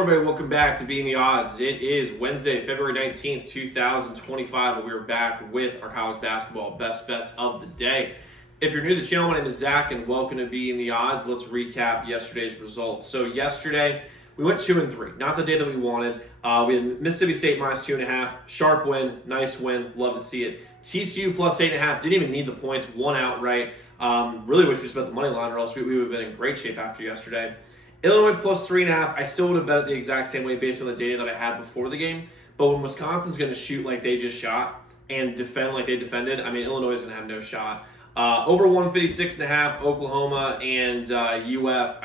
Everybody, welcome back to Being the Odds. It is Wednesday, February 19th, 2025, and we're back with our college basketball best bets of the day. If you're new to the channel, my name is Zach, and welcome to Being the Odds. Let's recap yesterday's results. So yesterday, we went 2-3. Not the day that we wanted. We had Mississippi State minus 2.5. Sharp win. Nice win. Love to see it. TCU plus 8.5. Didn't even need the points. Won outright. Really wish we spent the money line, or else we would have been in great shape after yesterday. Illinois plus 3.5. I still would have bet it the exact same way based on the data that I had before the game. But when Wisconsin's going to shoot like they just shot and defend like they defended, Illinois is going to have no shot. Over 156.5, Oklahoma and UF.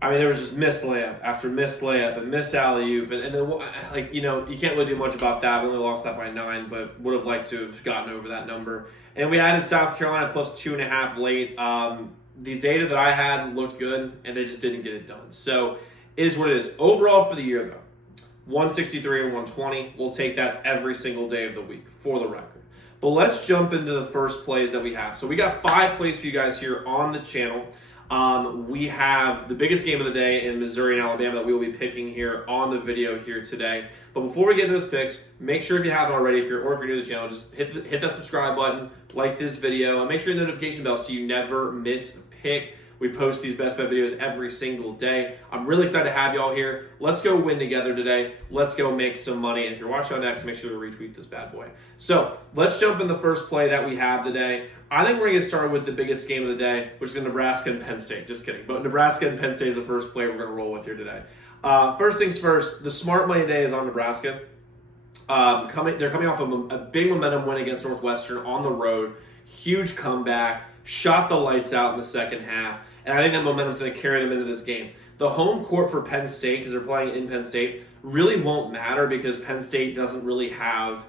There was just missed layup after missed layup and missed alley-oop. And then, you can't really do much about that. We only lost that by 9, but would have liked to have gotten over that number. And we added South Carolina plus 2.5 late. The data that I had looked good, and they just didn't get it done. So it is what it is. Overall for the year, though, 163 and 120. We'll take that every single day of the week for the record. But let's jump into the first plays that we have. So we got 5 plays for you guys here on the channel. We have the biggest game of the day in Missouri and Alabama that we will be picking here on the video here today. But before we get those picks, make sure if you haven't already, if you're new to the channel, just hit that subscribe button, like this video, and make sure you hit the notification bell so you never miss a pick. We post these best bet videos every single day. I'm really excited to have y'all here. Let's go win together today. Let's go make some money. And if you're watching on X, make sure to retweet this bad boy. So let's jump in the first play that we have today. I think we're going to get started with the biggest game of the day, which is Nebraska and Penn State. Just kidding. But Nebraska and Penn State is the first play we're going to roll with here today. First things first, the smart money day is on Nebraska. They're coming off of a big momentum win against Northwestern on the road. Huge comeback. Shot the lights out in the second half. And I think that momentum's going to carry them into this game. The home court for Penn State, because they're playing in Penn State, really won't matter because Penn State doesn't really have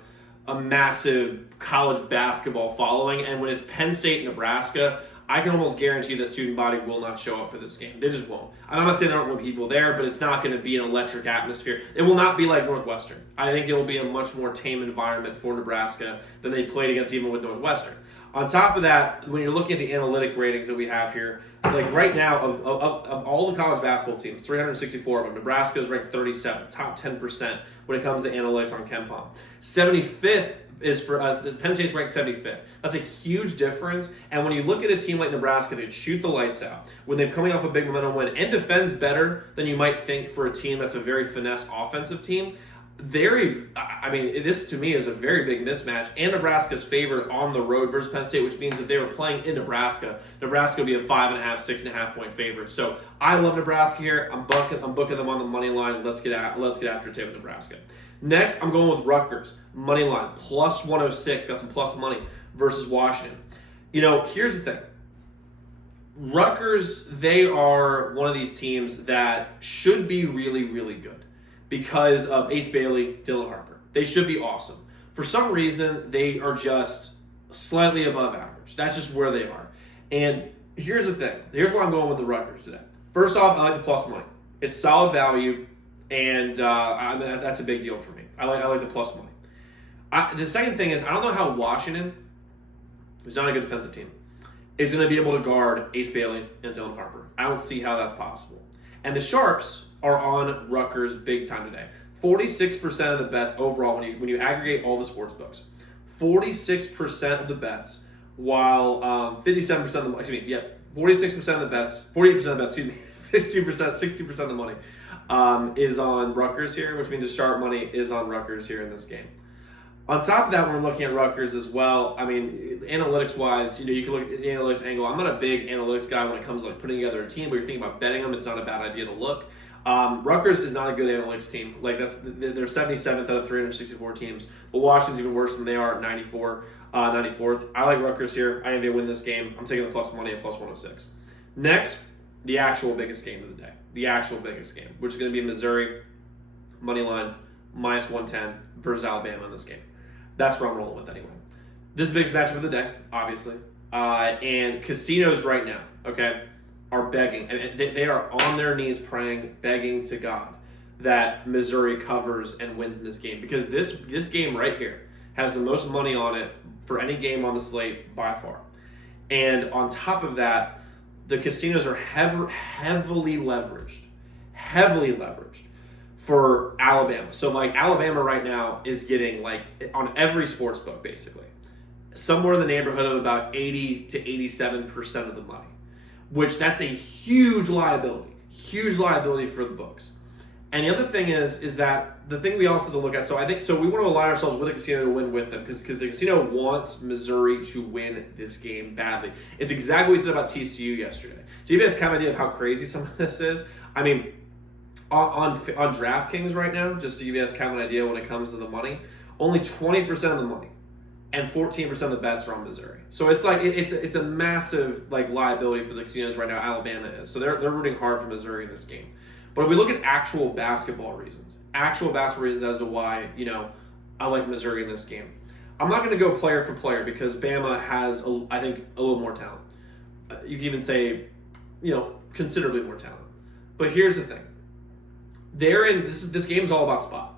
a massive college basketball following. And when it's Penn State, Nebraska, I can almost guarantee the student body will not show up for this game. They just won't. I'm not saying there aren't people there, but it's not going to be an electric atmosphere. It will not be like Northwestern. I think it will be a much more tame environment for Nebraska than they played against even with Northwestern. On top of that, when you're looking at the analytic ratings that we have here, like right now, of all the college basketball teams, 364 of them, Nebraska is ranked 37th, top 10% when it comes to analytics on KenPom. 75th is for us. Penn State's ranked 75th. That's a huge difference. And when you look at a team like Nebraska, they shoot the lights out when they're coming off a big momentum win and defends better than you might think for a team that's a very finesse offensive team. This to me is a very big mismatch, and Nebraska's favored on the road versus Penn State, which means if they were playing in Nebraska would be a 5.5, 6.5 point favorite. So I love Nebraska here. I'm booking them on the money line. Let's get after it with Nebraska. Next, I'm going with Rutgers money line plus 106. Got some plus money versus Washington. Here's the thing. Rutgers, they are one of these teams that should be really, really good because of Ace Bailey, Dylan Harper. They should be awesome. For some reason, they are just slightly above average. That's just where they are. And here's the thing. Here's why I'm going with the Rutgers today. First off, I like the plus money. It's solid value, and that's a big deal for me. I like the plus money. The second thing is, I don't know how Washington, who's not a good defensive team, is going to be able to guard Ace Bailey and Dylan Harper. I don't see how that's possible. And the Sharps are on Rutgers big time today. 46% of the bets overall when you aggregate all the sports books. 46% of the bets, while 57% of the 46% of the bets, 48% of the bets, 60% of the money is on Rutgers here, which means the sharp money is on Rutgers here in this game. On top of that, when we're looking at Rutgers as well, analytics-wise, you can look at the analytics angle. I'm not a big analytics guy when it comes to putting together a team, but you're thinking about betting them, it's not a bad idea to look. Rutgers is not a good analytics team. They're 77th out of 364 teams, but Washington's even worse than they are at 94th. I like Rutgers here. I think they win this game. I'm taking the plus money at plus 106. Next, the actual biggest game of the day. The actual biggest game, which is going to be Missouri, money line, minus 110 versus Alabama in this game. That's where I'm rolling with anyway. This is the biggest matchup of the day, obviously. And casinos right now, are begging. And they are on their knees praying, begging to God that Missouri covers and wins in this game. Because this game right here has the most money on it for any game on the slate by far. And on top of that, the casinos are heavily leveraged. heavily leveraged for Alabama. So like Alabama right now is getting like on every sports book basically somewhere in the neighborhood of about 80 to 87% of the money, which that's a huge liability for the books. And the other thing is that the thing we also have to look at, so we want to align ourselves with the casino to win with them because the casino wants Missouri to win this game badly. It's exactly what we said about TCU yesterday. Do you guys have an idea of how crazy some of this is? I mean, on DraftKings right now, just to give you guys kind of an idea when it comes to the money, only 20% of the money and 14% of the bets are on Missouri. So it's like it's a massive like liability for the casinos right now. Alabama is, so they're rooting hard for Missouri in this game. But if we look at actual basketball reasons as to why I like Missouri in this game, I'm not going to go player for player because Bama has I think a little more talent. You can even say considerably more talent. But here's the thing. This game is all about spot.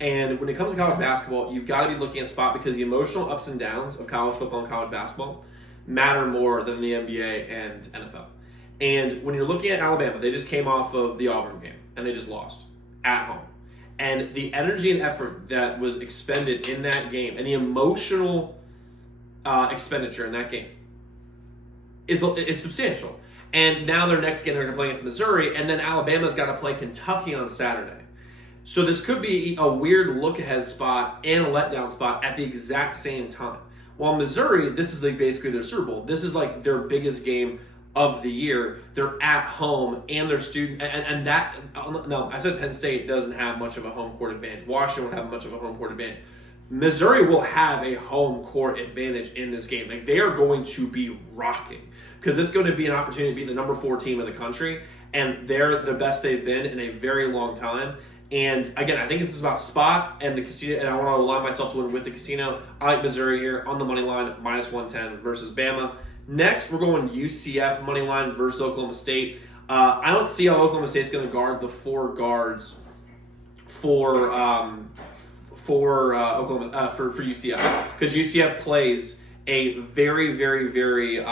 And when it comes to college basketball, you've got to be looking at spot because the emotional ups and downs of college football and college basketball matter more than the NBA and NFL. And when you're looking at Alabama, they just came off of the Auburn game and they just lost at home. And the energy and effort that was expended in that game and the emotional expenditure in that game is substantial. And now their next game they're going to play against Missouri, and then Alabama's got to play Kentucky on Saturday. So this could be a weird look-ahead spot and a letdown spot at the exact same time. While Missouri, this is like basically their Super Bowl. This is like their biggest game of the year. They're at home, and their student and that. No, I said Penn State doesn't have much of a home court advantage. Washington won't have much of a home court advantage. Missouri will have a home court advantage in this game. Like they are going to be rocking because it's going to be an opportunity to be the number 4 team in the country, and they're the best they've been in a very long time. And again, I think it's about spot and the casino, and I want to align myself to win with the casino. I like Missouri here on the money line, minus 110 versus Bama. Next, we're going UCF money line versus Oklahoma State. I don't see how Oklahoma State's going to guard the 4 guards for Oklahoma for UCF because UCF plays a very, very, very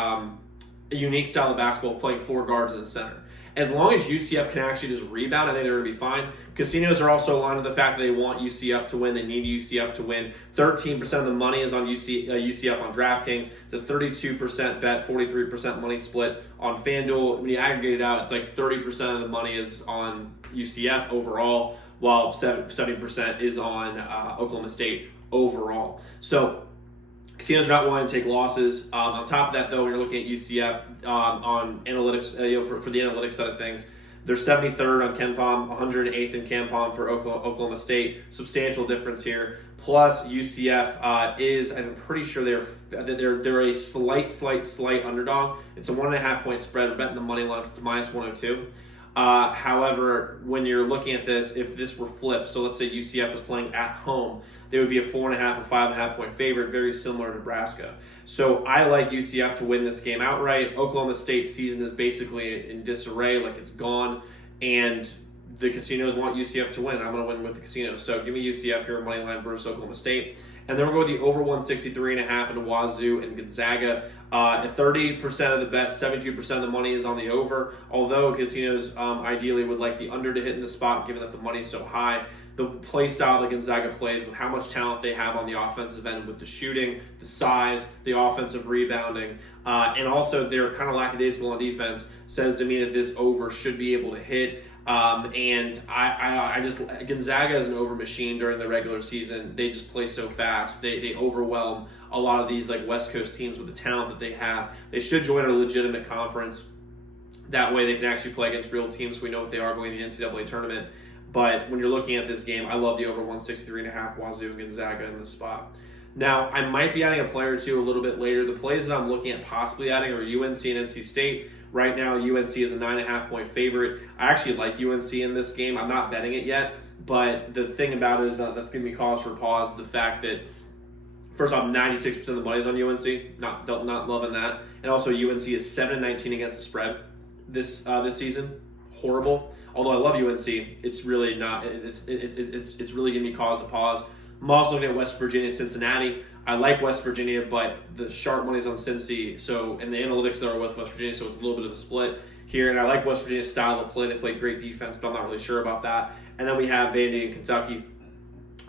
unique style of basketball, playing 4 guards in the center. As long as UCF can actually just rebound, I think they're going to be fine. Casinos are also aligned with the fact that they want UCF to win. They need UCF to win. 13% of the money is on UCF on DraftKings. It's a 32% bet, 43% money split on FanDuel. When you aggregate it out, it's like 30% of the money is on UCF overall, while 70% is on Oklahoma State overall. So casinos are not wanting to take losses. On top of that, though, when you're looking at UCF on analytics, for the analytics side of things, they're 73rd on KenPom, 108th in KenPom for Oklahoma State. Substantial difference here. Plus, UCF is, I'm pretty sure they're a slight underdog. It's a 1.5 point spread. We're betting the money line. It's minus 102. However, when you're looking at this, if this were flipped, so let's say UCF was playing at home, they would be a 4.5 or 5.5 point favorite, very similar to Nebraska. So I like UCF to win this game outright. Oklahoma State's season is basically in disarray, like it's gone, and the casinos want UCF to win. I'm going to win with the casinos. So give me UCF here, money line versus Oklahoma State. And then we'll go with the over 163.5 into Wazu and Gonzaga. 30% of the bet, 72% of the money is on the over. Although casinos ideally would like the under to hit in the spot, given that the money is so high. The play style that Gonzaga plays, with how much talent they have on the offensive end, with the shooting, the size, the offensive rebounding, and also they're kind of lackadaisical on defense, says to me that this over should be able to hit. And I just Gonzaga is an over machine during the regular season. They just play so fast. They overwhelm a lot of these like West Coast teams with the talent that they have. They should join a legitimate conference. That way they can actually play against real teams. We know what they are going to the NCAA tournament. But when you're looking at this game, I love the over 163.5 Wazu and Gonzaga in this spot. Now, I might be adding a player or two a little bit later. The plays that I'm looking at possibly adding are UNC and NC State. Right now, UNC is a 9.5 point favorite. I actually like UNC in this game. I'm not betting it yet, but the thing about it is that's going to be cause for pause. The fact that, first off, 96% of the money is on UNC. Not loving that. And also, UNC is 7-19 against the spread this season. Horrible. Although I love UNC, it's really not. It's really going to be cause to pause. I'm also looking at West Virginia, Cincinnati. I like West Virginia, but the sharp money's on Cincy. So, and the analytics that are with West Virginia, so it's a little bit of a split. here, and I like West Virginia's style of play. They play great defense, but I'm not really sure about that. And then we have Vandy and Kentucky.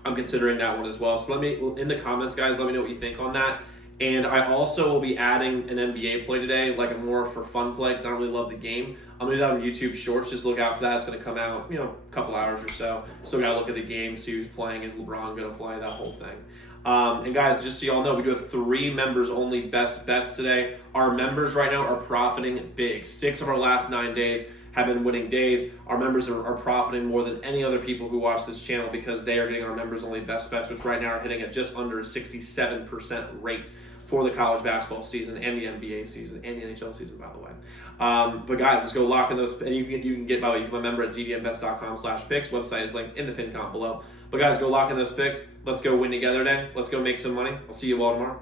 I'm considering that one as well. So let me, in the comments, guys, let me know what you think on that. And I also will be adding an NBA play today, like a more for fun play, because I don't really love the game. I'm going to do that on YouTube Shorts. Just look out for that. It's going to come out, a couple hours or so. So we got to look at the game, see who's playing. Is LeBron going to play? That whole thing. And guys, just so y'all know, we do have 3 members-only best bets today. Our members right now are profiting big. 6 of our last 9 days have been winning days. Our members are profiting more than any other people who watch this channel because they are getting our members-only best bets, which right now are hitting at just under a 67% rate for the college basketball season and the NBA season and the NHL season, by the way. But guys, let's go lock in those. And you can get, by the way, you can become a member at zdmbets.com/picks. Website is linked in the pin comp below. But guys, go lock in those picks. Let's go win together today. Let's go make some money. I'll see you all tomorrow.